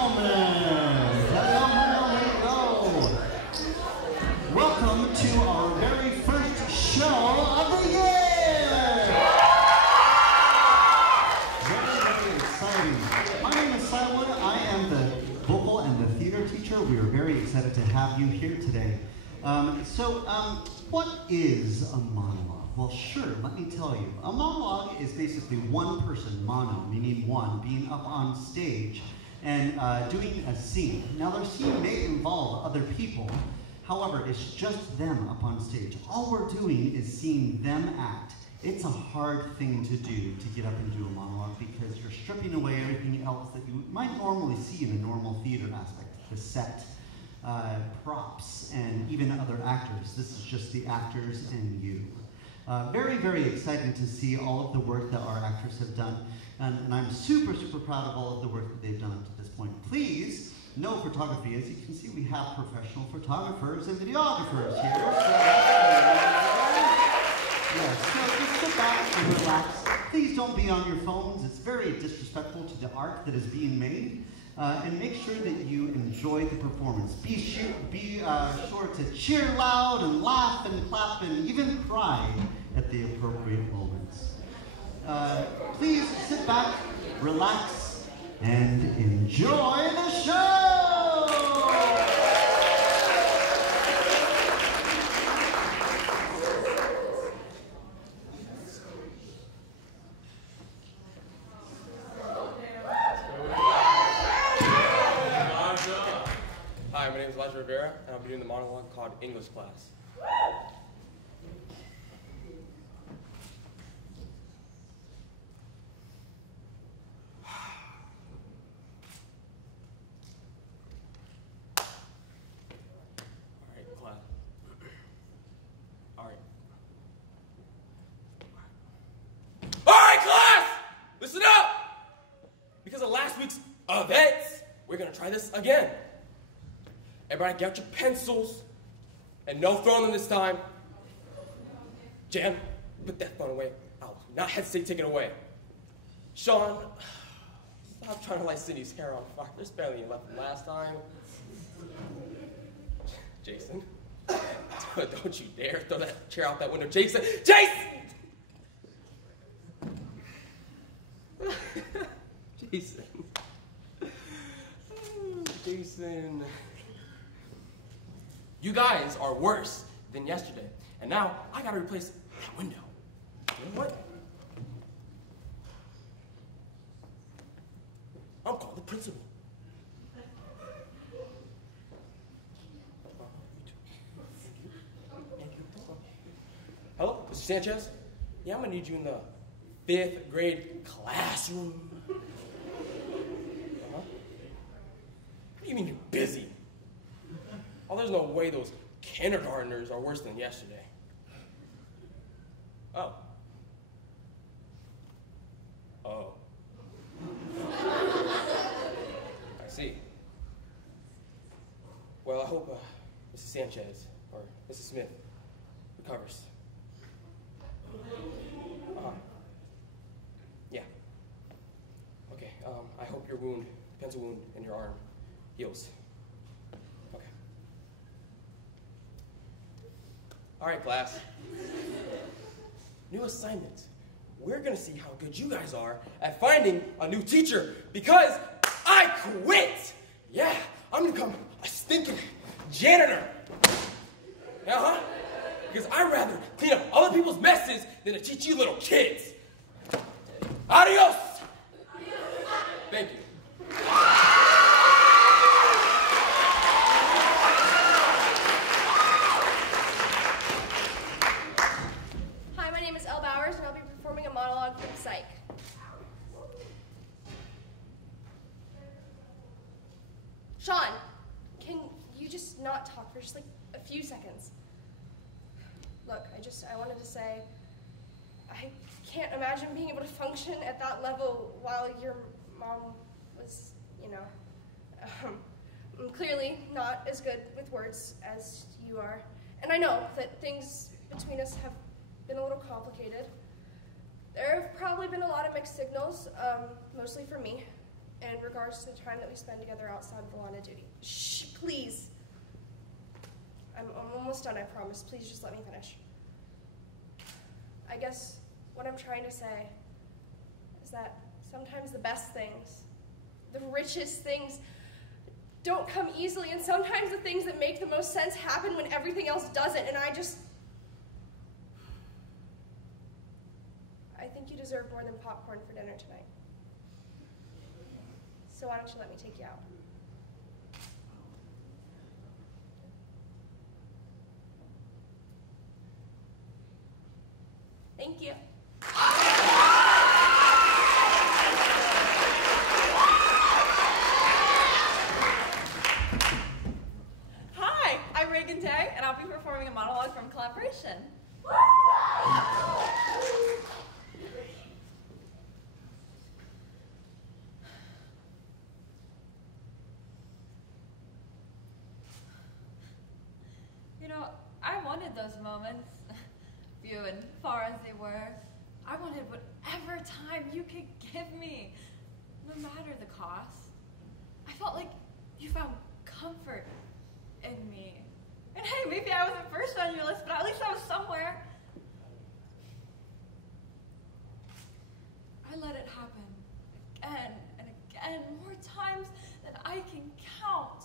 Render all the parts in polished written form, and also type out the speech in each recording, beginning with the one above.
gentlemen, hello. Welcome to our very first show of the year. Very exciting. My name is Simon. I am the vocal and the theater teacher. We are very excited to have you here today. What is a monologue? Well, sure, let me tell you. A monologue is basically one person, mono, meaning one, being up on stage and doing a scene. Now, their scene may involve other people. However, it's just them up on stage. All we're doing is seeing them act. It's a hard thing to do to get up and do a monologue because you're stripping away everything else that you might normally see in a normal theater aspect. The set, props, and even other actors. This is just the actors and you. Very, very exciting to see all of the work that our actors have done. And I'm super, super proud of all of the work that they've done up to this point. Please, no photography. As you can see, we have professional photographers and videographers here. So just sit back and relax. Please don't be on your phones. It's very disrespectful to the art that is being made. And make sure that you enjoy the performance. Be sure to cheer loud and laugh and clap and even cry at the appropriate moments. Please sit back, relax, and enjoy the show! Hi, my name is Rivera, and I'll be doing the monologue called English Class. Alright, class. Alright, class! Listen up! Because of last week's events, we're gonna try this again. Everybody get out your pencils, and no throwing them this time. Jan, put that phone away. I'll not hesitate taking it away. Sean, stop trying to light Cindy's hair on fire. There's barely any left from last time. Jason, don't you dare throw that chair out that window. Jason! Jason. You guys are worse than yesterday. And now, I gotta replace that window. You know what? I'm calling the principal. Hello, Mr. Sanchez? Yeah, I'm gonna need you in the 5th grade classroom. What do you mean you're busy? Oh, there's no way those kindergartners are worse than yesterday. Oh. I see. Well, I hope Mrs. Sanchez or Mrs. Smith recovers. Yeah. Okay, I hope your wound, pencil wound in your arm, heals. All right, class. New assignment. We're gonna see how good you guys are at finding a new teacher because I quit! Yeah, I'm gonna become a stinking janitor. Because I'd rather clean up other people's messes than to teach you little kids. Adios! Thank you. Psych. Sean, can you just not talk for just like a few seconds? Look, I wanted to say, I can't imagine being able to function at that level while your mom was, clearly not as good with words as you are. And I know that things between us have been a little complicated. There have probably been a lot of mixed signals, mostly for me. in regards to the time that we spend together outside of the line of duty. Shh, please. I'm almost done, I promise. Please just let me finish. I guess what I'm trying to say is that sometimes the best things, the richest things, don't come easily, and sometimes the things that make the most sense happen when everything else doesn't, and I think you deserve more than popcorn for dinner tonight. So why don't you let me take you out? Thank you. Hi, I'm Reagan Day, and I'll be performing a monologue from Collaboration. You know, I wanted those moments, few and far as they were. I wanted whatever time you could give me, no matter the cost. I felt like you found comfort in me. And hey, maybe I wasn't first on your list, but at least I was somewhere. I let it happen again and again, more times than I can count.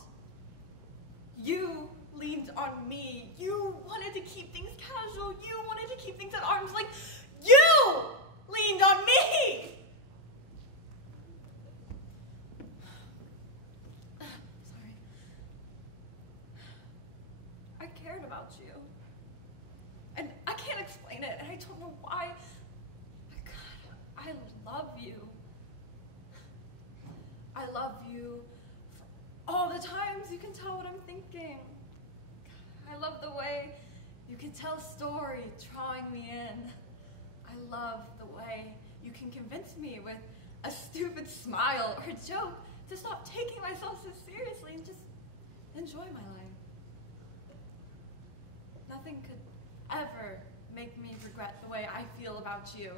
You leaned on me. You wanted to keep things casual. You wanted to keep things at arm's length. You leaned on me! Sorry. I cared about you. And I can't explain it, and I don't know why. But God, I love you. I love you for all the times you can tell what I'm thinking. I love the way you can tell a story, drawing me in. I love the way you can convince me with a stupid smile or a joke to stop taking myself so seriously and just enjoy my life. Nothing could ever make me regret the way I feel about you.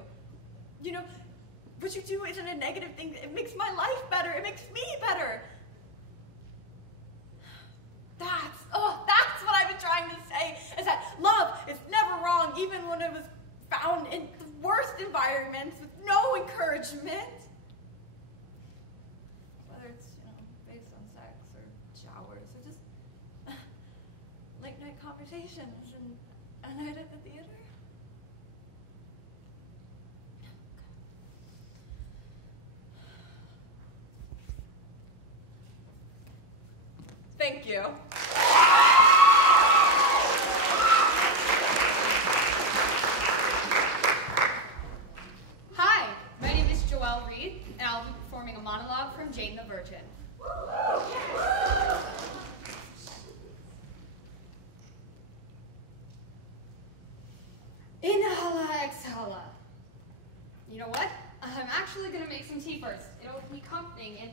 You know, what you do isn't a negative thing. It makes my life better. It makes me better. That's what I've been trying to say, is that love is never wrong, even when it was found in the worst environments with no encouragement. Whether it's, based on sex or showers or just late night conversations and a night at the theater. Thank you. Hi, my name is Joelle Reed, and I'll be performing a monologue from Jayden The Virgin. Inhala, exhala. You know what? I'm actually going to make some tea first. It'll be comforting, and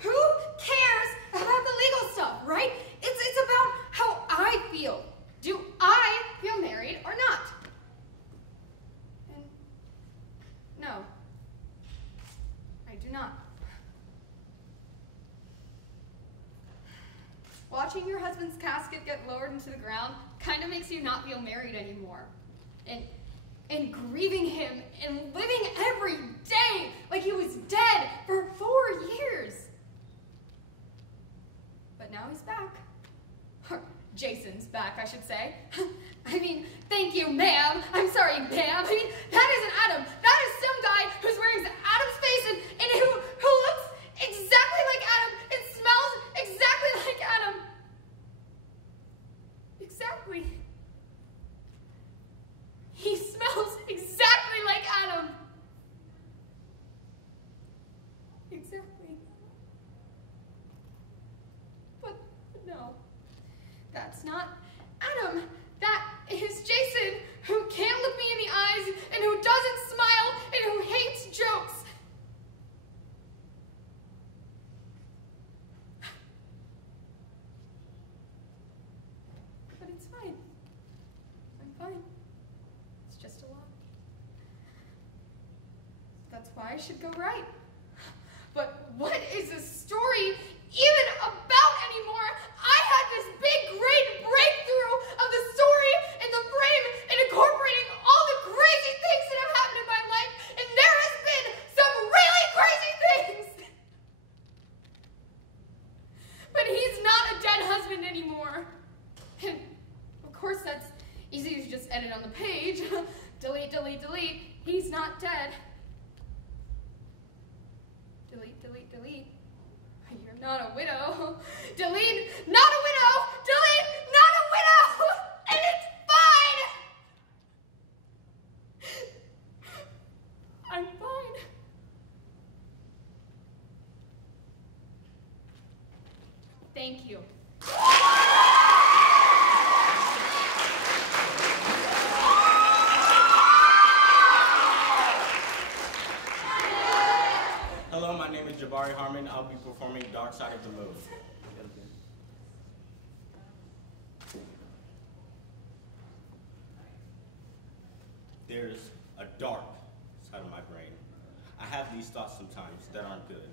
who cares about the legal stuff, right? It's about how I feel. Do I feel married or not? And no, I do not. Watching your husband's casket get lowered into the ground kind of makes you not feel married anymore. And grieving him and living every day like he was dead for 4 years. But now he's back. Jason's back, I should say. I mean, thank you, ma'am. I'm sorry, ma'am. I mean, that isn't Adam. That is some guy who's wearing Adam's face and who looks exactly like Adam and smells exactly like Adam. Exactly. He smells exactly like Adam. Exactly. But no, that's not Adam. That is Jason, who can't look me in the eyes and who doesn't smile and who hates jokes. But it's fine. I'm fine. It's just a lot. That's why I should go right. But what is this story even about anymore? I had this big, great breakthrough of the story and the frame and incorporating all the crazy things that have happened in my life, and there has been some really crazy things. But he's not a dead husband anymore. And of course that's easy to just edit on the page. Delete, delete, delete. He's not dead. Delete, delete, delete. You're not a widow. Delete, not a widow. Delete, not a widow. And it's fine. I'm fine. Thank you. Hello, my name is Jabari Harmon. I'll be performing Dark Side of the Moon. There's a dark side of my brain. I have these thoughts sometimes that aren't good.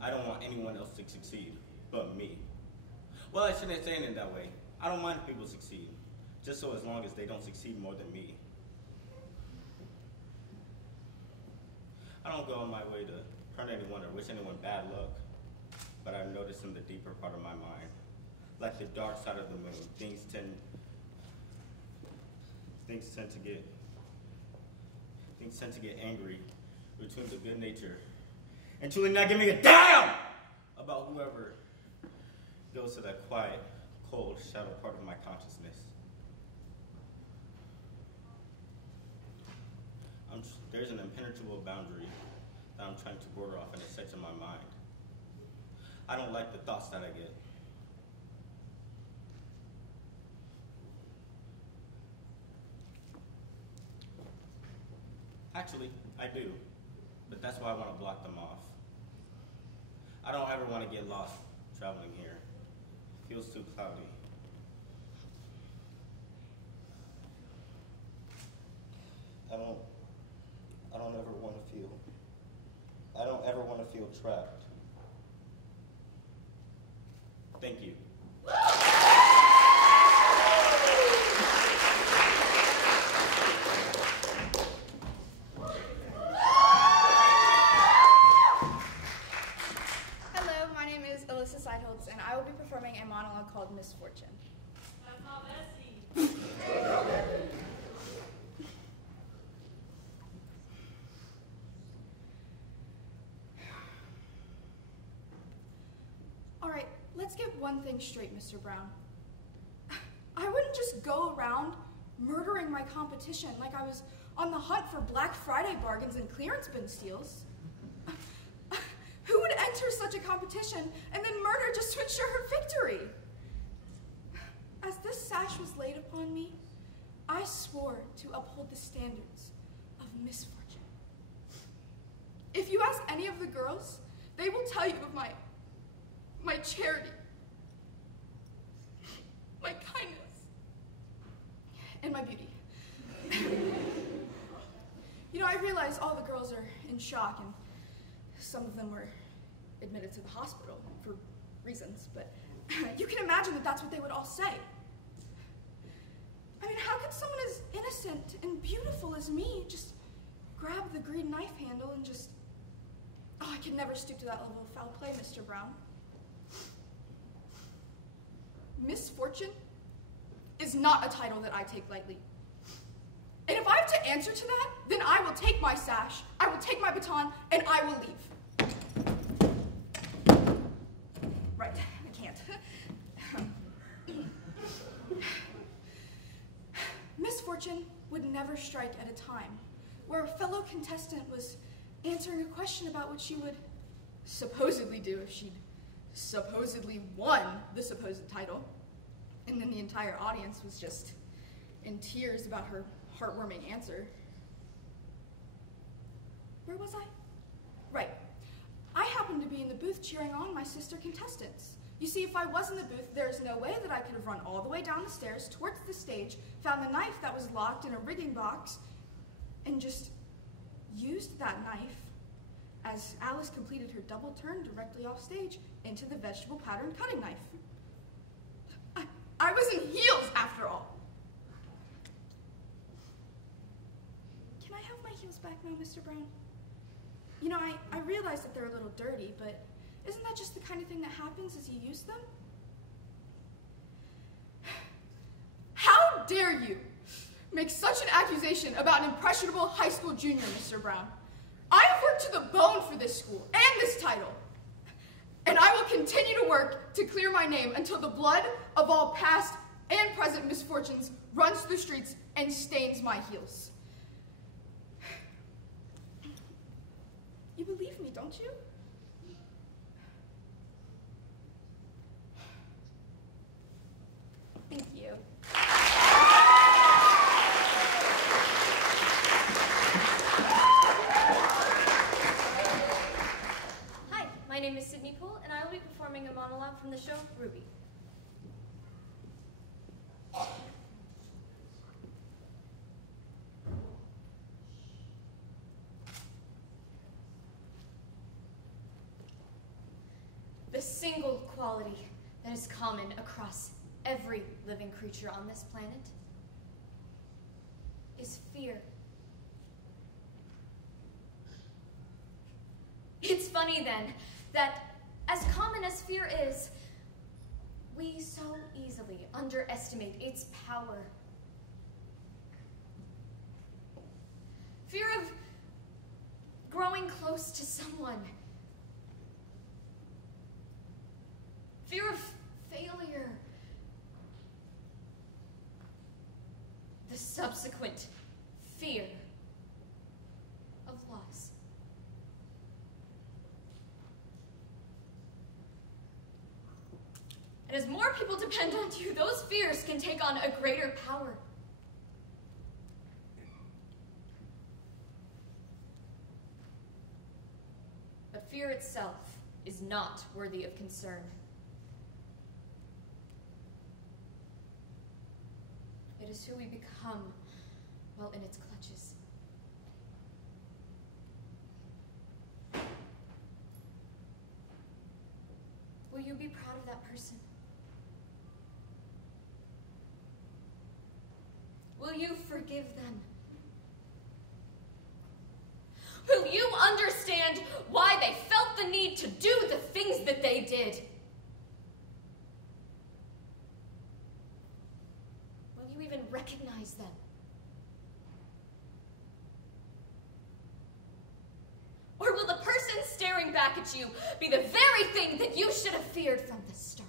I don't want anyone else to succeed but me. Well, I shouldn't say it that way. I don't mind if people succeed, just so as long as they don't succeed more than me. I don't go on my way to hurt anyone or wish anyone bad luck, but I've noticed in the deeper part of my mind, like the dark side of the moon, things tend to get angry between the good nature and truly not giving a damn about whoever goes to that quiet, cold, shadow part of my consciousness. There's an impenetrable boundary that I'm trying to border off in a section of my mind. I don't like the thoughts that I get. Actually, I do, but that's why I want to block them off. I don't ever want to get lost traveling here. It feels too cloudy. I don't ever want to feel trapped. Thank you. Hello, my name is Alyssa Seidholtz, and I will be performing a monologue called Misfortune. That's not messy. All right, let's get one thing straight, Mr. Brown. I wouldn't just go around murdering my competition like I was on the hunt for Black Friday bargains and clearance bin steals. Who would enter such a competition and then murder just to ensure her victory? As this sash was laid upon me, I swore to uphold the standards of misfortune. If you ask any of the girls, they will tell you of my charity, my kindness, and my beauty. You know, I realize all the girls are in shock, and some of them were admitted to the hospital for reasons, but you can imagine that that's what they would all say. I mean, how could someone as innocent and beautiful as me just grab the green knife handle and just... Oh, I could never stoop to that level of foul play, Mr. Brown. Misfortune is not a title that I take lightly. And if I have to answer to that, then I will take my sash, I will take my baton, and I will leave. Right, I can't. Misfortune would never strike at a time where a fellow contestant was answering a question about what she would supposedly do if she'd supposedly won the supposed title, and then the entire audience was just in tears about her heartwarming answer. Where was I? Right. I happened to be in the booth cheering on my sister contestants. You see, if I was in the booth, there's no way that I could have run all the way down the stairs towards the stage, found the knife that was locked in a rigging box, and just used that knife as as Alice completed her double turn directly off stage into the vegetable pattern cutting knife. I was in heels after all. Can I have my heels back now, Mr. Brown? You know, I realize that they're a little dirty, but isn't that just the kind of thing that happens as you use them? How dare you make such an accusation about an impressionable high school junior, Mr. Brown? I have worked to the bone for this school and this title, and I will continue to work to clear my name until the blood of all past and present misfortunes runs through the streets and stains my heels. You believe me, don't you? Thank you. Hi, my name is Sydney Poole, and I will be performing a monologue from the show Ruby. The single quality that is common across every living creature on this planet is fear. It's funny then that as common as fear is, we so easily underestimate its power. Fear of growing close to someone. Fear of failure. The subsequent fear of loss. And as more people depend on you, those fears can take on a greater power. But fear itself is not worthy of concern. It is who we become while in its clutches. Will you be proud of that person? Will you forgive them? Will you understand why they felt the need to do the things that they did? Will you even recognize them? Or will the person staring back at you be the very thing that you should have feared from the start?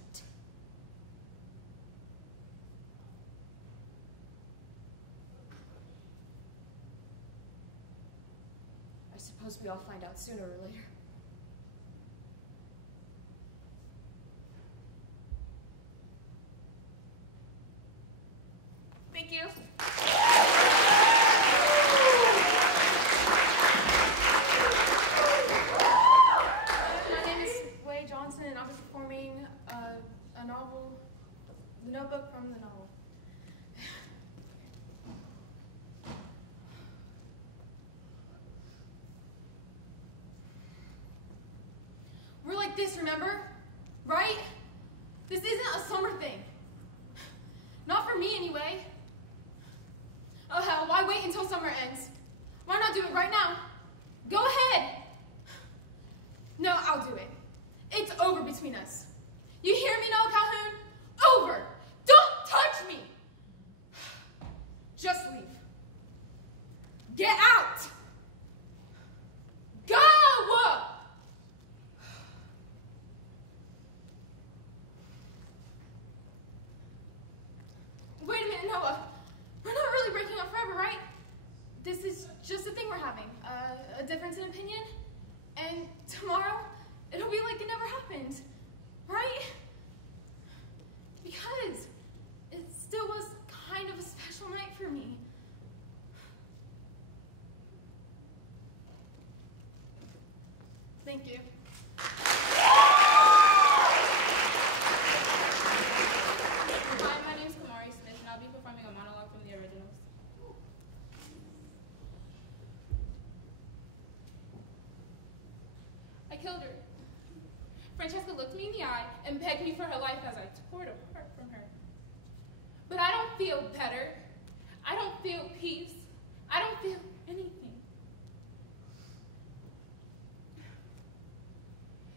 I suppose we all find out sooner or later. Thank you. My name is Wei Johnson, and I'll be performing a novel, the notebook from the novel. We're like this, remember? Right? This isn't a summer thing. Not for me, anyway. Oh hell, why wait until summer ends? Why not do it right now? Go ahead! No, I'll do it. It's over between us. You hear me, Noah Calhoun? Over! Don't touch me! Just leave. Get out! Go! Wait a minute, Noah. We're not really breaking up forever, right? This is just a thing we're having. A difference in opinion. And tomorrow, it'll be like it never happened. Right? Because it still was kind of a special night for me. Thank you. Hi, my name's Kamari Smith, and I'll be performing a monologue from the originals. killed her. Francesca looked me in the eye and begged me for her life as I tore it apart from her. But I don't feel better. I don't feel peace. I don't feel anything.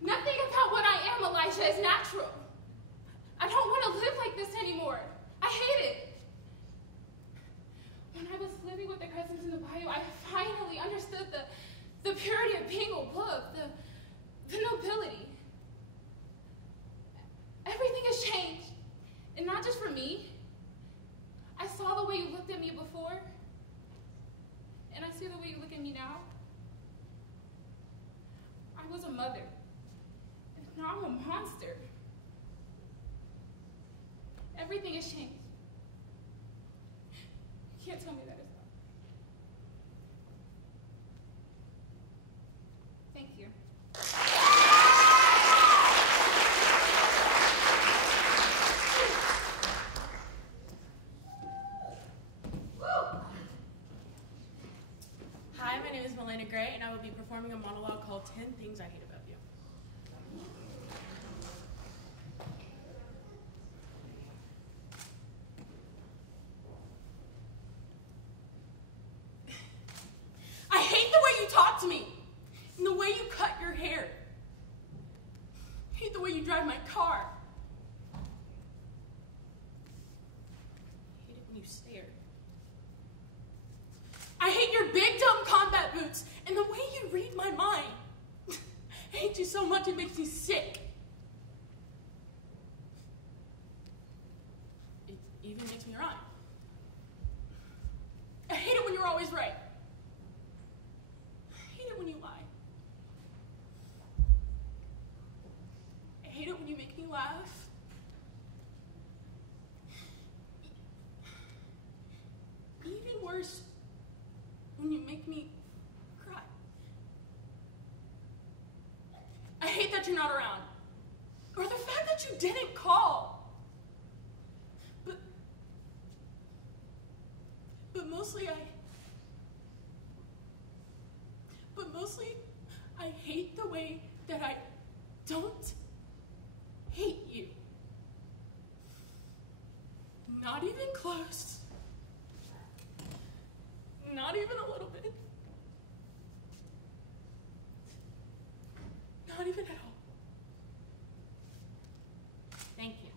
Nothing about what I am, Elijah, is natural. I don't want to live like this anymore. I hate it. When I was living with the cousins in the bayou, I finally understood the purity of being a wolf, the nobility. Everything has changed. And not just for me. I saw the way you looked at me before. And I see the way you look at me now. I was a mother. And now I'm a monster. Everything has changed. You can't tell me that it's not. Thank you. Hi, my name is Melina, and I will be performing a monologue called 10 Things I Hate About You. I hate the way you talk to me, and the way you cut your hair. I hate the way you drive my car. I hate it when you stare. I hate your big dumb combat boots and the way you read my mind. I hate you so much it makes me sick. It even makes me rhyme. I hate it when you're always right. I hate it when you lie. I hate it when you make me laugh. Even worse, when you make me cry. I hate that you're not around. Or the fact that you didn't call. But mostly I hate the way that I don't hate you. Not even close. Not even a little bit. Not even at all. Thank you.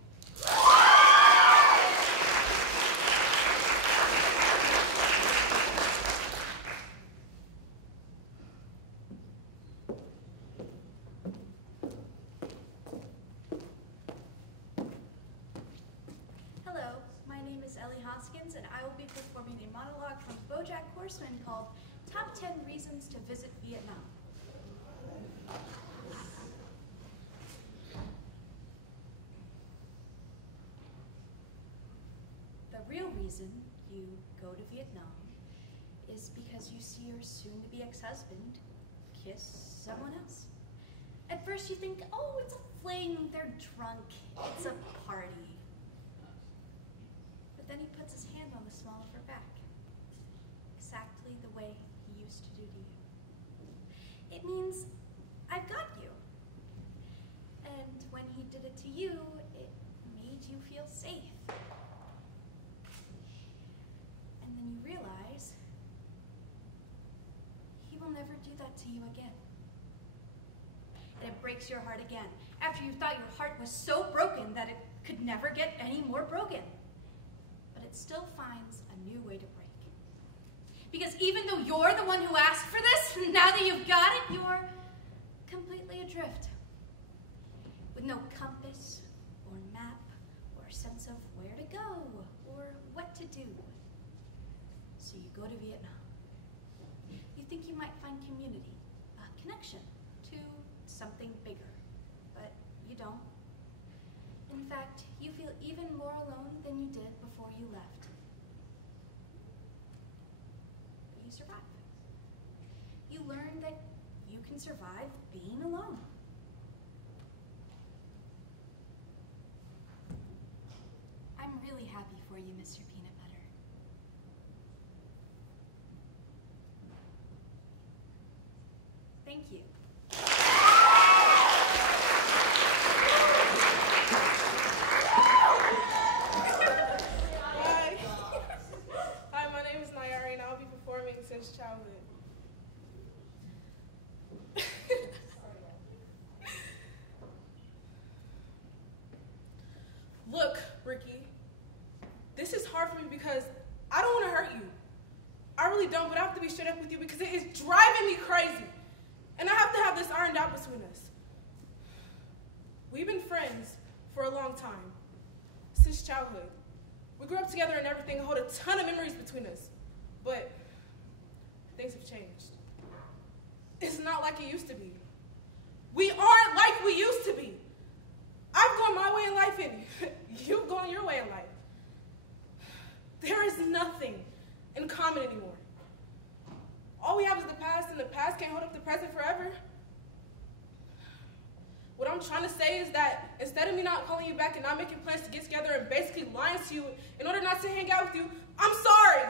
Hello, my name is Ellie Hoskins, and I will be performing a monologue from BoJack Horseman called Top 10 Reasons to Visit Vietnam. The real reason you go to Vietnam is because you see your soon-to-be ex-husband kiss someone else. At first you think, oh, it's a fling, they're drunk, it's a party. But then he puts his hand on the small of her back, exactly the way he used to do to you. It means, I've got you. And when he did it to you, it made you feel safe. And then you realize, he will never do that to you again. And it breaks your heart again, after you thought your heart was so broken that it could never get any more broken. But it still finds a new way to break. Because even though you're the one who asked for this, now that you've got it, you're completely adrift. With no compass, or map, or sense of where to go, or what to do. So you go to Vietnam. You think you might find community, a connection to something bigger, but you don't. In fact, you feel even more alone than you did before you left. But you survive. You learn that you can survive being alone. I'm really happy for you, Mr. Peanut Butter. Thank you. straight up with you because it is driving me crazy. And I have to have this ironed out between us. We've been friends for a long time, since childhood. We grew up together and everything, hold a ton of memories between us. But things have changed. It's not like it used to be. We aren't like we used to be. I've gone my way in life and you've gone your way in life. There is nothing in common anymore. All we have is the past, and the past can't hold up the present forever. What I'm trying to say is that instead of me not calling you back and not making plans to get together and basically lying to you in order not to hang out with you, I'm sorry.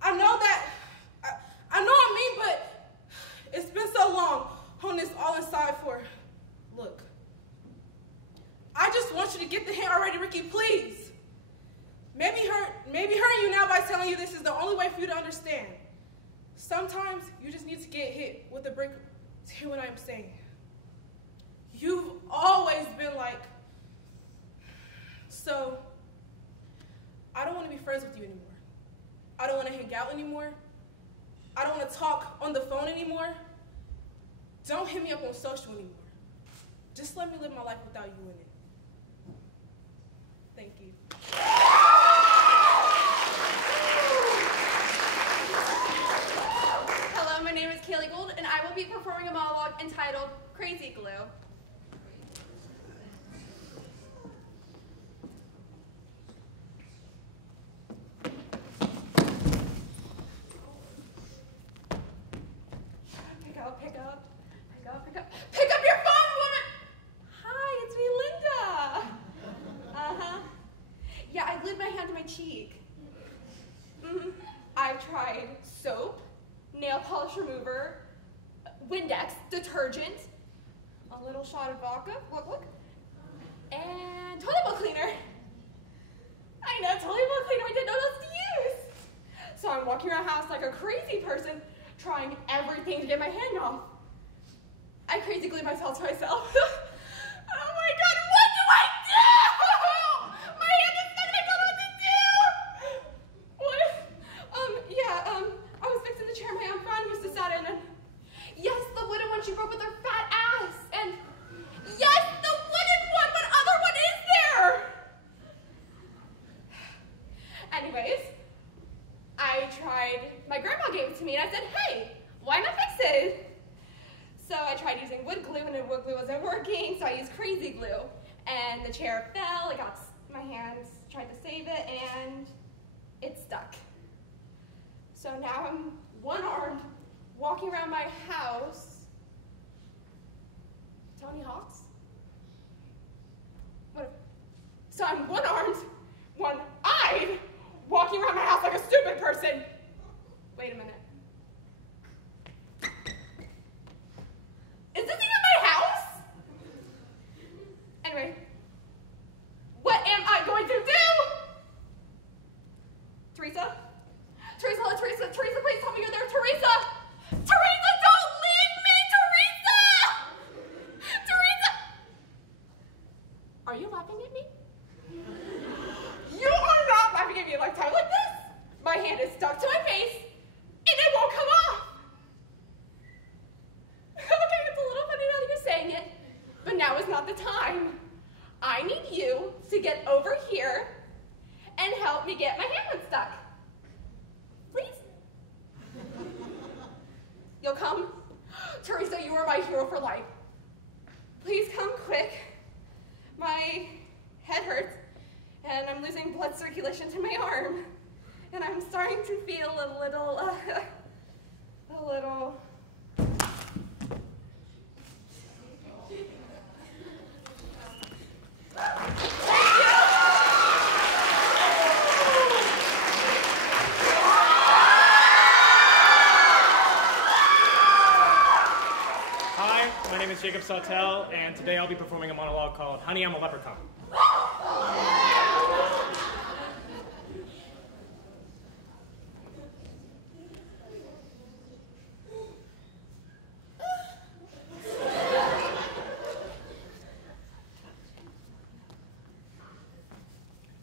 I know that, I know I'm mean, but it's been so long holding this all inside for. Look, I just want you to get the hint already, Ricky, please. Maybe hurting you now by telling you this is the only way for you to understand. Sometimes you just need to get hit with a brick to hear what I'm saying. You've always been like, so I don't want to be friends with you anymore. I don't want to hang out anymore. I don't want to talk on the phone anymore. Don't hit me up on social anymore. Just let me live my life without you in it. Thank you. Hello, my name is Kaylee Gold, and I will be performing a monologue entitled Crazy Glue. Pick up your phone, woman! Hi, it's me, Linda. Yeah, I glued my hand to my cheek. I've tried soap, nail polish remover, Windex, detergent, a little shot of vodka, look, and toilet bowl cleaner. I know, toilet bowl cleaner, I didn't know what else to use. So I'm walking around the house like a crazy person, trying everything to get my hand off. I crazy glued myself to myself. Oh my God, what do I do? My hand is stuck and I don't know what to do. What? I was fixing the chair my Aunt Fran used to sit in, and yes, the wooden one she broke with her fat ass, and yes, the wooden one, what other one is there? Anyways, I tried, my grandma gave it to me, and I said, hey, why not fix it? So I tried using wood glue, and wood glue wasn't working, so I used crazy glue. And the chair fell, I got my hands, tried to save it, and it stuck. So now I'm one-armed, walking around my house. Tony Hawk's? What? So I'm one-armed, one-eyed, walking around my house like a stupid person. Wait a minute. Is this even my house? Anyway, what am I going to do? Teresa, please tell me you're there. Teresa, don't leave me, Teresa! Are you laughing at me? You are not laughing at me like time like this. My hand is stuck to my face, and it won't come off. Okay, it's a little funny now that you're saying it, but now is not the time. I need you to get over here and help me get my hand unstuck. Please? You'll come? Teresa, you are my hero for life. Please come quick. My head hurts, and I'm losing blood circulation to my arm. And I'm starting to feel a little. Hi, my name is Jacob Sawtell, and today I'll be performing a monologue called Honey, I'm a Leprechaun.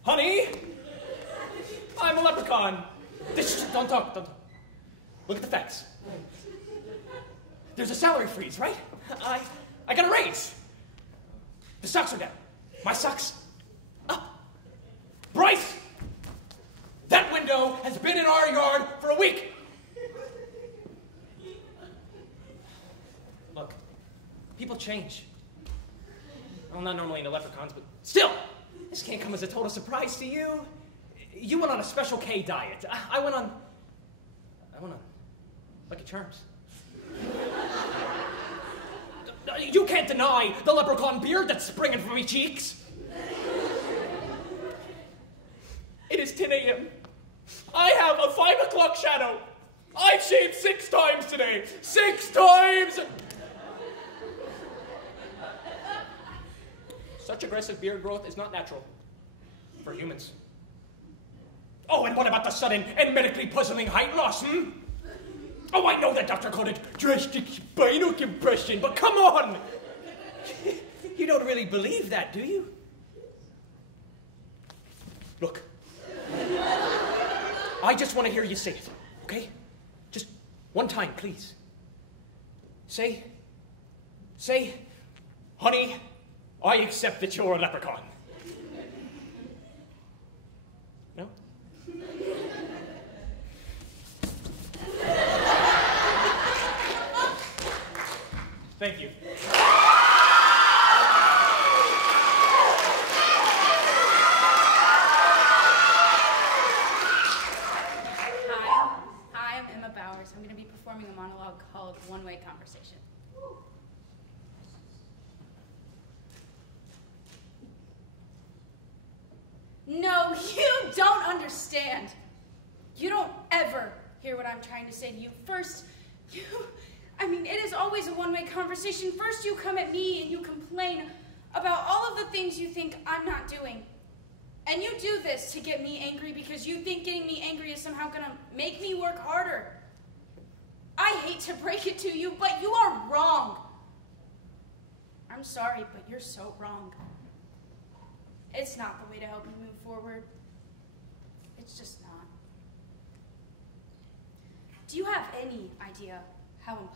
Honey, I'm a leprechaun. Don't talk. Look there's a salary freeze, right? I got a raise. The socks are down. My socks up. Bryce! That window has been in our yard for a week. Look, people change. Well, not normally into leprechauns, but still, this can't come as a total surprise to you. You went on a Special K diet. I went on Lucky Charms. You can't deny the leprechaun beard that's springing from my cheeks. It is 10 a.m. I have a 5 o'clock shadow. I've shaved 6 times today. 6 times! Such aggressive beard growth is not natural for humans. Oh, and what about the sudden and medically puzzling height loss, Oh, I know the doctor called it drastic spinal compression, but come on! You don't really believe that, do you? Look. I just want to hear you say it, okay? Just one time, please. Say, honey, I accept that you're a leprechaun. No? Thank you. Hi, I'm Emma Bowers. I'm going to be performing a monologue called One-Way Conversation. No, you don't understand. You don't ever hear what I'm trying to say to you. First, it is always a one-way conversation. First, you come at me and you complain about all of the things you think I'm not doing. And you do this to get me angry because you think getting me angry is somehow gonna make me work harder. I hate to break it to you, but you are wrong. I'm sorry, but you're so wrong. It's not the way to help you move forward. It's just not. Do you have any idea how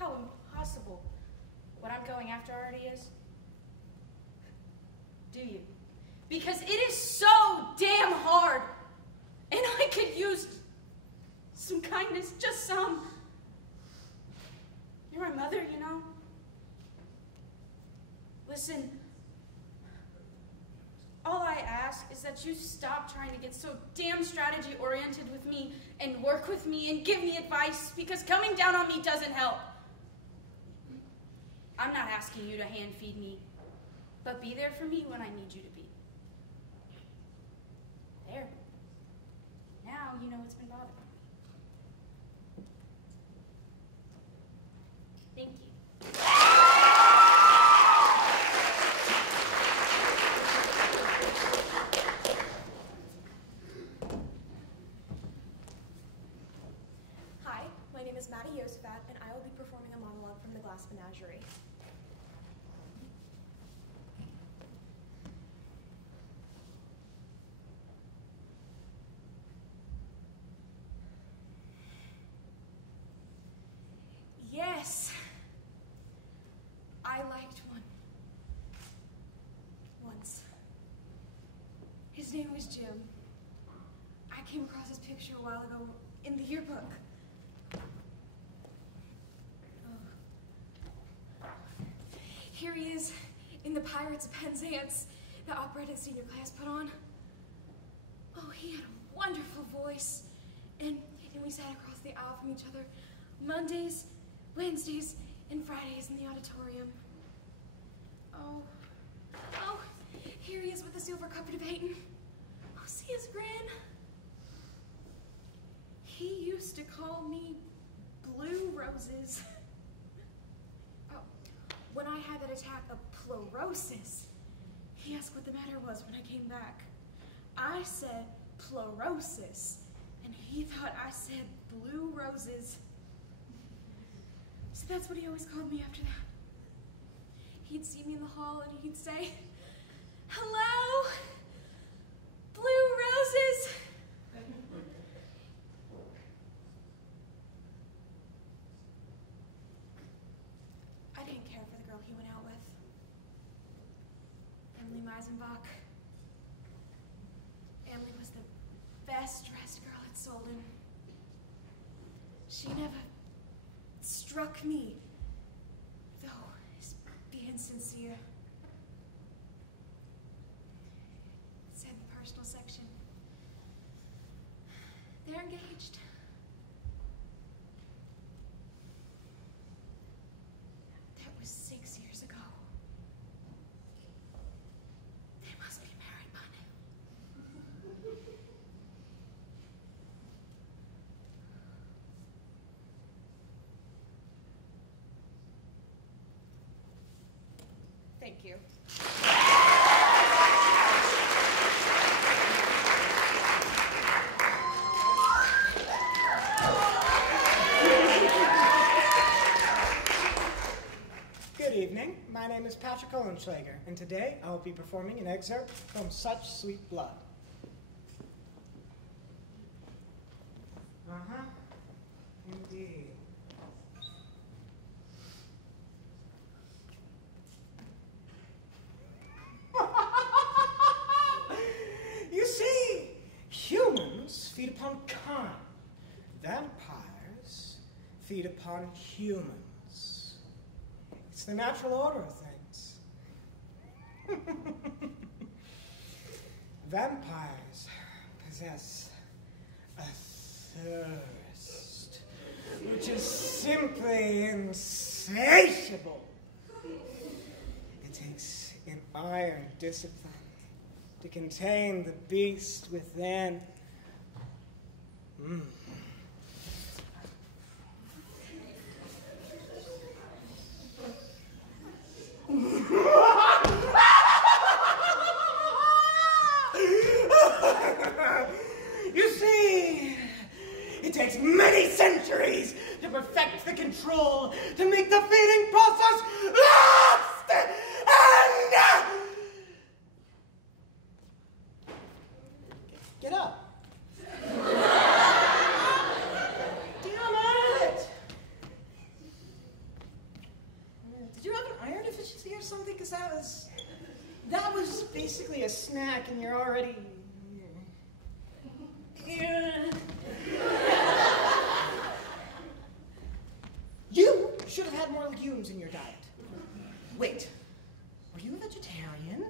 impossible what I'm going after already is? Do you? Because it is so damn hard, and I could use some kindness, just some. You're my mother, you know? Listen, all I ask is that you stop trying to get so damn strategy-oriented with me and work with me and give me advice, because coming down on me doesn't help. I'm not asking you to hand-feed me, but be there for me when I need you to be. There. Now you know what's been bothering me. Thank you. Hi, my name is Maddie Yosefat, and I will be performing a monologue from the Glass Menagerie. Yes, I liked one. Once. His name was Jim. I came across his picture a while ago in the yearbook. Here he is in the Pirates of Penzance, the operetta senior class put on. Oh, he had a wonderful voice. And we sat across the aisle from each other Mondays, Wednesdays, and Fridays in the auditorium. Oh, here he is with the silver cup debating. Oh, see his grin. He used to call me Blue Roses. Oh, when I had that attack of pleurosis, he asked what the matter was when I came back. I said pleurosis, and he thought I said blue roses. So that's what he always called me after that. He'd see me in the hall and he'd say, "Hello, Blue Roses." Eisenbach. Emily was the best dressed girl at Solden. She never struck me, though, as being sincere. It said in the personal section, they're engaged. That was 6 years ago. They must be married by now. Thank you. Good evening. My name is Patrick Olenschlager, and today I will be performing an excerpt from Such Sweet Blood. Uh-huh. Indeed. You see, humans feed upon kind. Vampires feed upon humans. It's the natural order of things. Vampires possess a thirst, which is simply insatiable. It takes an iron discipline to contain the beast within. You see, it takes many centuries to perfect the control, to make the feeding process last and get up. Damn it! Did you have an iron deficiency or something? Because that was basically a snack, and you're already. You should have had more legumes in your diet. Wait, were you a vegetarian?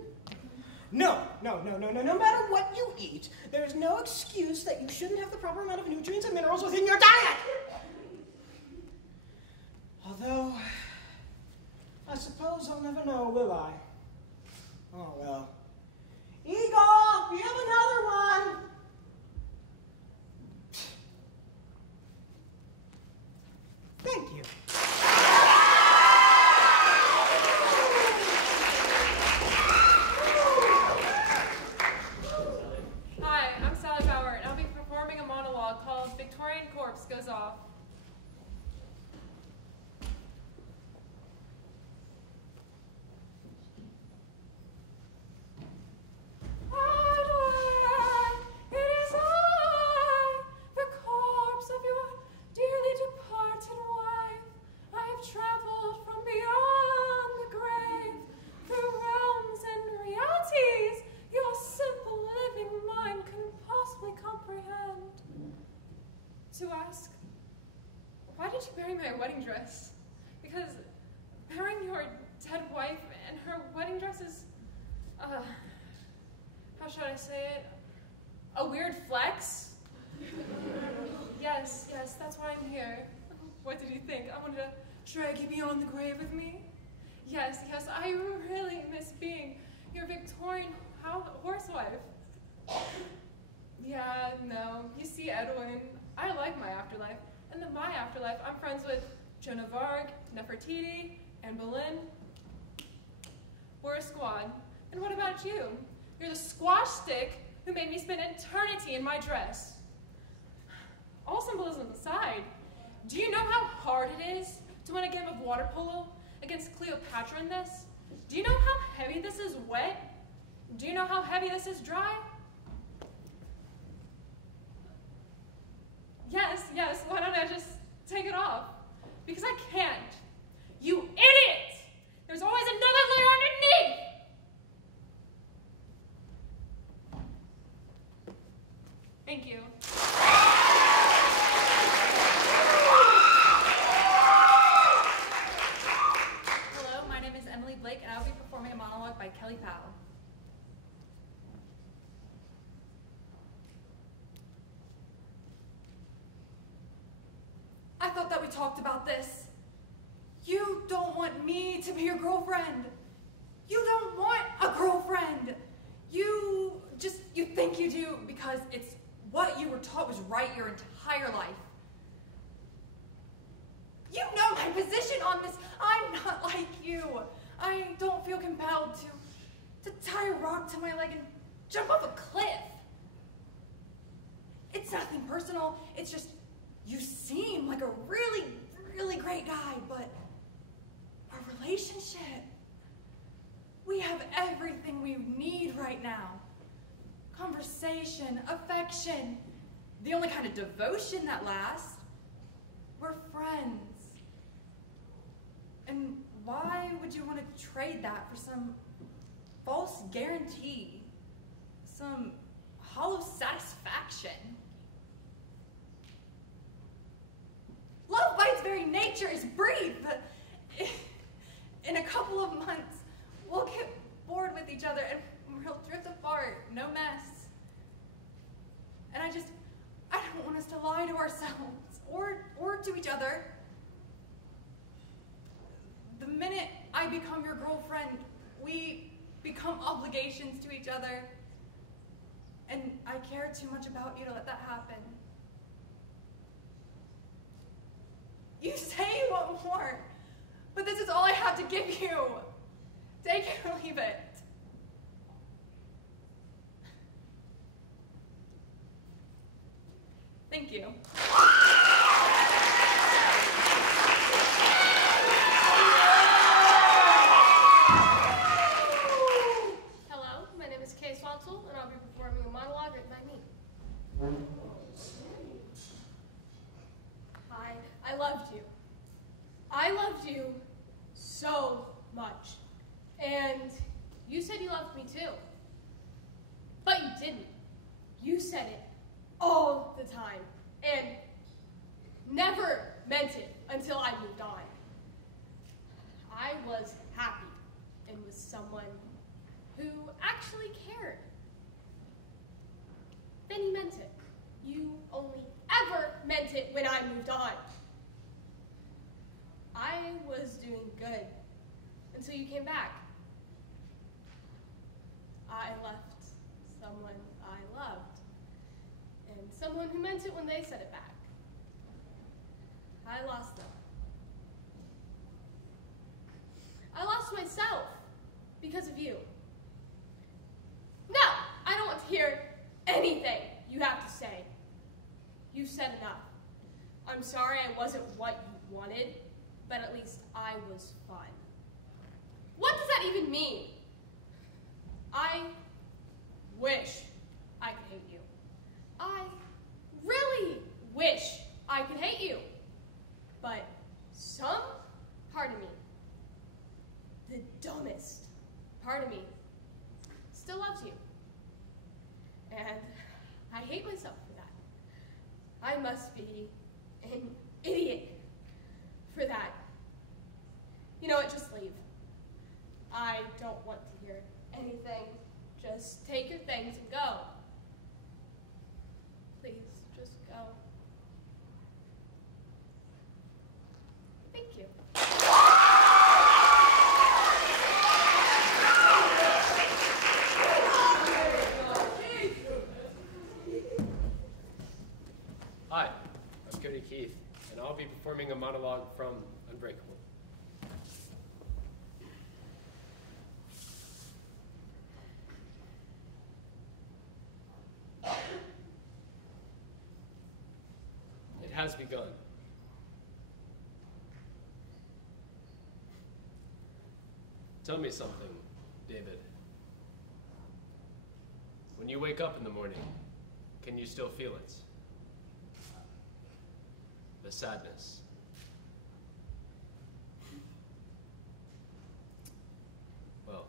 No. No matter what you eat, there is no excuse that you shouldn't have the proper amount of nutrients and minerals within your diet. Although, I suppose I'll never know, will I? Oh, well. Eagle, we have another one. Thank you. Hi, I'm Sally Powell, and I'll be performing a monologue called Victorian Corpse Goes Off. To ask, why did you bury my wedding dress? Because burying your dead wife and her wedding dress is, how should I say it? A weird flex? Yes, that's why I'm here. What did you think? I wanted to drag you beyond the grave with me? Yes, I really miss being your Victorian horsewife. Yeah, no, you see, Edwin, I like my afterlife, and in my afterlife, I'm friends with Joan of Arc, Nefertiti, Anne Boleyn. We're a squad. And what about you? You're the squash stick who made me spend eternity in my dress. All symbolism aside, do you know how hard it is to win a game of water polo against Cleopatra in this? Do you know how heavy this is wet? Do you know how heavy this is dry? Yes, why don't I just take it off? Because I can't. You idiot! There's always another layer underneath! I thought that we talked about this. You don't want me to be your girlfriend. You don't want a girlfriend. You think you do because it's what you were taught was right your entire life. You know my position on this. I'm not like you. I don't feel compelled to tie a rock to my leg and jump off a cliff. It's nothing personal. It's just you seem like a really, really great guy, but our relationship, we have everything we need right now. Conversation, affection, the only kind of devotion that lasts. We're friends. And why would you want to trade that for some false guarantee? Some hollow satisfaction? Love by its very nature is brief. In a couple of months, we'll get bored with each other and we'll drift apart, no mess. And I don't want us to lie to ourselves or to each other. The minute I become your girlfriend, we become obligations to each other. And I care too much about you to let that happen. You say you want more, but this is all I have to give you. Take it or leave it. Thank you. Hello, my name is Kay Swansel, and I'll be performing a monologue written by me. I loved you. I loved you so much. And you said you loved me too. But you didn't. You said it all the time. And never meant it until I moved on. I was happy and with someone who actually cared. Then you meant it. You only ever meant it when I moved on. I was doing good until you came back. I left someone I loved and someone who meant it when they said it back. I lost them. I lost myself because of you. No, I don't want to hear anything you have to say. You said enough. I'm sorry I wasn't what you wanted, but at least I was fun. What does that even mean? I wish I could hate you. I really wish I could hate you. But some part of me, the dumbest part of me, still loves you. And I hate myself for that. I must be an idiot for that. You know what, just leave. I don't want to hear anything. Just take your things and go. Please, just go. Thank you. Hi, I'm Cody Keith, and I'll be performing a monologue from Unbreakable. It has begun. Tell me something, David. When you wake up in the morning, can you still feel it? The sadness. Well,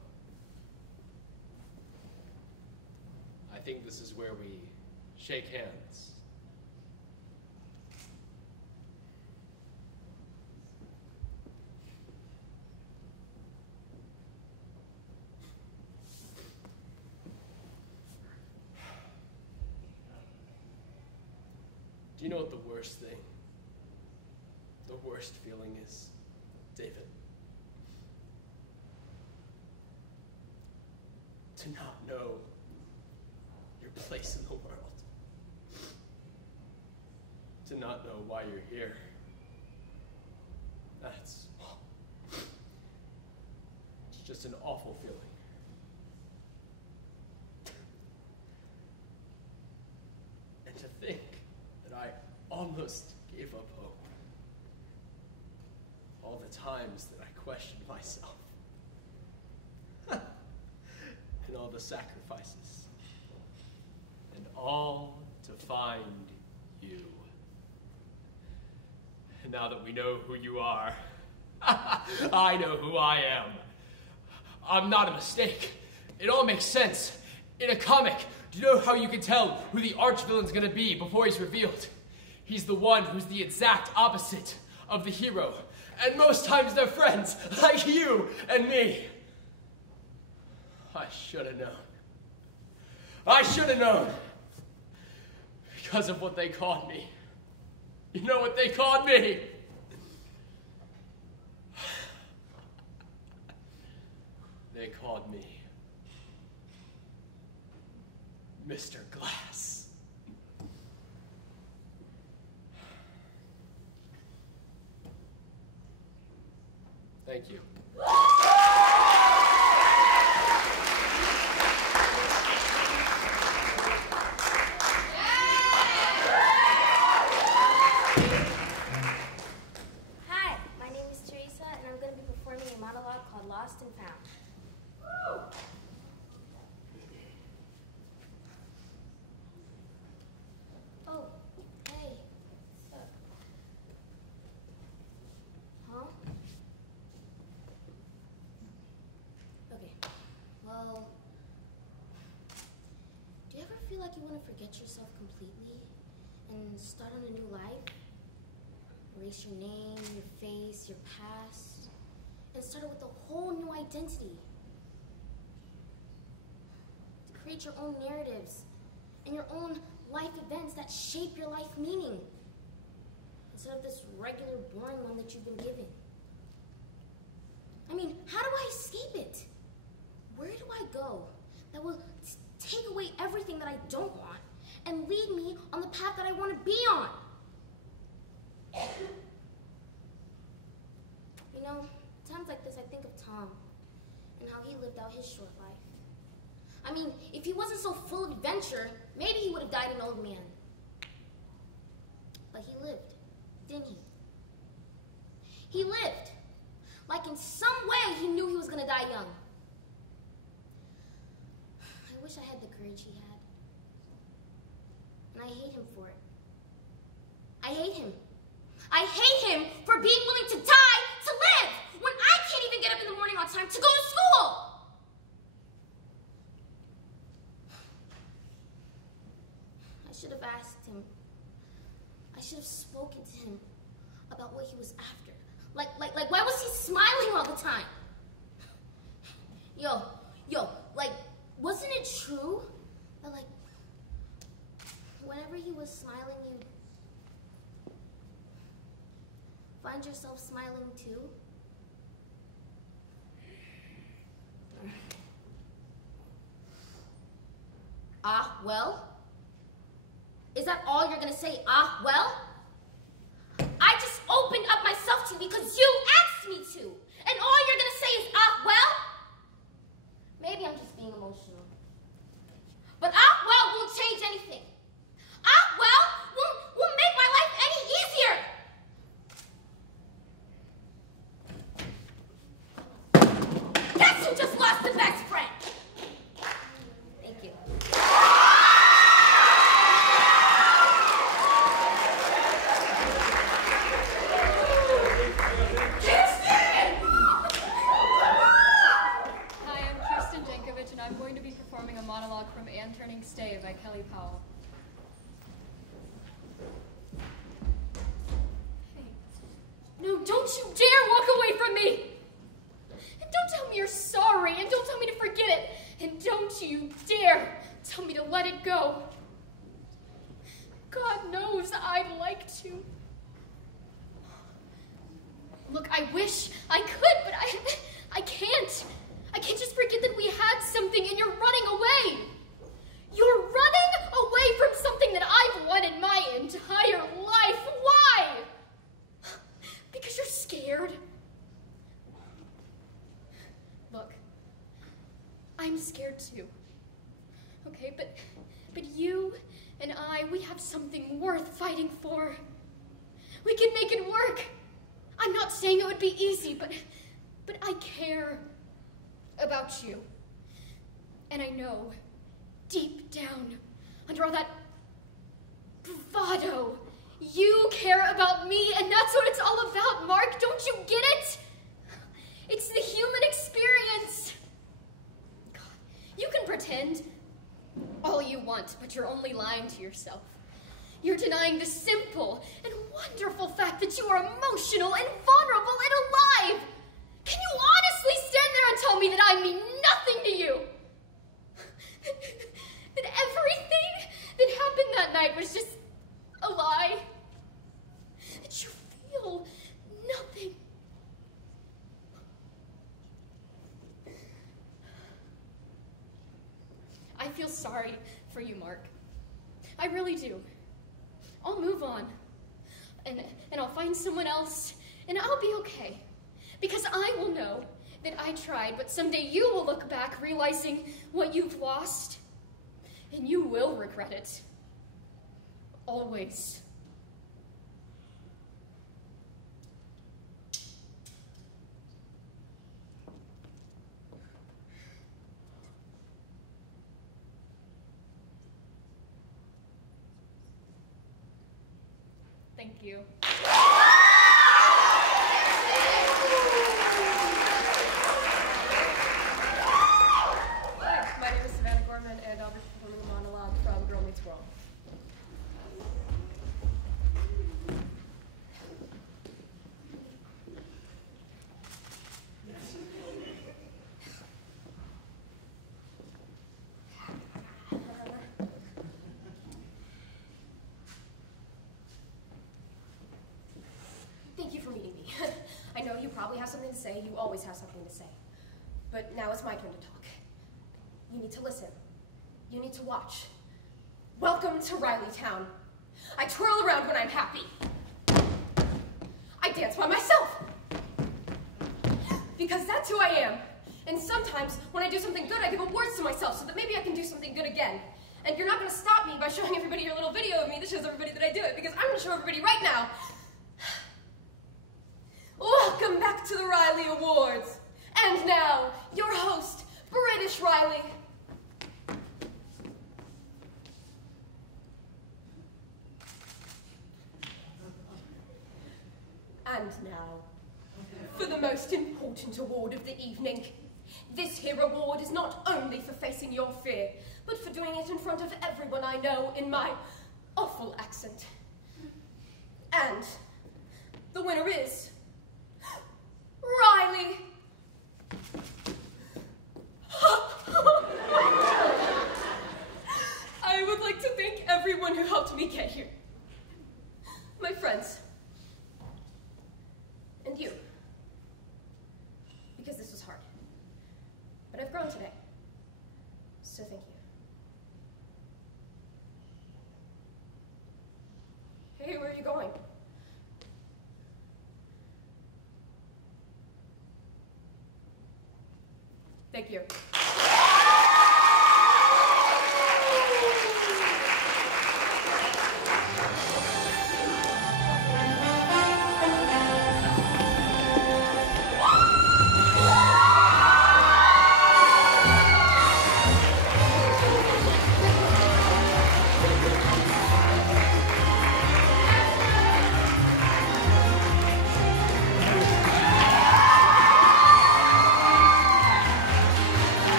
I think this is where we shake hands. Do you know what the worst thing worst feeling is, David, to not know your place in the world. To not know why you're here. It's just an awful feeling. And to think that I almost gave up hope. All the times that I questioned myself. And all the sacrifices. And all to find you. And now that we know who you are, I know who I am. I'm not a mistake. It all makes sense. In a comic, do you know how you can tell who the arch-villain's gonna be before he's revealed? He's the one who's the exact opposite of the hero. And most times they're friends, like you and me. I should have known. I should have known. Because of what they called me. You know what they called me? They called me Mr. Glass. Thank you. Lost and Found. Oh, hey. Huh? Okay. Well, do you ever feel like you want to forget yourself completely and start on a new life? Erase your name, your face, your past, and started with a whole new identity. To create your own narratives and your own life events that shape your life meaning, instead of this regular, boring one that you've been given. I mean, how do I escape it? Where do I go that will take away everything that I don't want and lead me on the path that I want to be on? You know, times like this, I think of Tom and how he lived out his short life. I mean, if he wasn't so full of adventure, maybe he would have died an old man. But he lived, didn't he? He lived. Like in some way he knew he was going to die young. I wish I had the courage he had. And I hate him for it. I hate him. I hate him for being willing to die to live when I can't even get up in the morning on time to go to school. I should have asked him. I should have spoken to him about what he was after. Like, why was he smiling all the time? Yo, like, wasn't it true that, like, whenever he was smiling, you'd find yourself smiling too? Ah, well? Is that all you're gonna say, ah, well? I just opened up myself to you because you asked me to. And all you're gonna say is, ah, well? Maybe I'm just being emotional. But ah, well won't change anything. Ah, well won't make my life any easier. Guess who just lost the best friend? Thank you. I'm going to be performing a monologue from Anne Turning Stay by Kelly Powell. Hey. No, don't you dare walk away from me! And don't tell me you're sorry, and don't tell me to forget it, and don't you dare tell me to let it go. God knows I'd like to. Look, I wish I could, but I can't. I can't just forget that we had something and you're running away. You're running away from something that I've wanted my entire life. Why? Because you're scared. Look, I'm scared too. Okay, but you and I, we have something worth fighting for. We can make it work. I'm not saying it would be easy, but I care about you. And I know, deep down, under all that bravado, you care about me, and that's what it's all about, Mark. Don't you get it? It's the human experience. God, you can pretend all you want, but you're only lying to yourself. You're denying the simple and wonderful fact that you are emotional and vulnerable and alive. Can you honestly stand there and tell me that I mean nothing to you? That everything that happened that night was just a lie? That you feel nothing? I feel sorry for you, Mark. I really do. I'll move on. And I'll find someone else, and I'll be okay. Because I will know that I tried, but someday you will look back realizing what you've lost, and you will regret it. Always. Thank you. And I'll be performing a monologue from Girl Meets World. Thank you for meeting me. I know you probably have something to say. You always have something to say. But now it's my turn to talk. You need to listen. You need to watch. Welcome to Riley Town. I twirl around when I'm happy. I dance by myself. Because that's who I am. And sometimes, when I do something good, I give awards to myself so that maybe I can do something good again. And you're not going to stop me by showing everybody your little video of me that shows everybody that I do it, because I'm going to show everybody right now. Welcome back to the Riley Awards. And now, your host, British Riley. And now, for the most important award of the evening. This here award is not only for facing your fear, but for doing it in front of everyone I know in my awful accent. And the winner is Riley. I would like to thank everyone who helped me get here. My friends. And you. Because this was hard. But I've grown today. So thank you. Hey, where are you going? Thank you.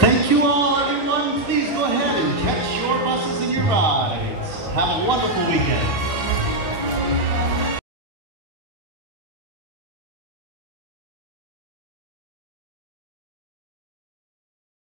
Thank you all, everyone. Please go ahead and catch your buses and your rides. Have a wonderful weekend.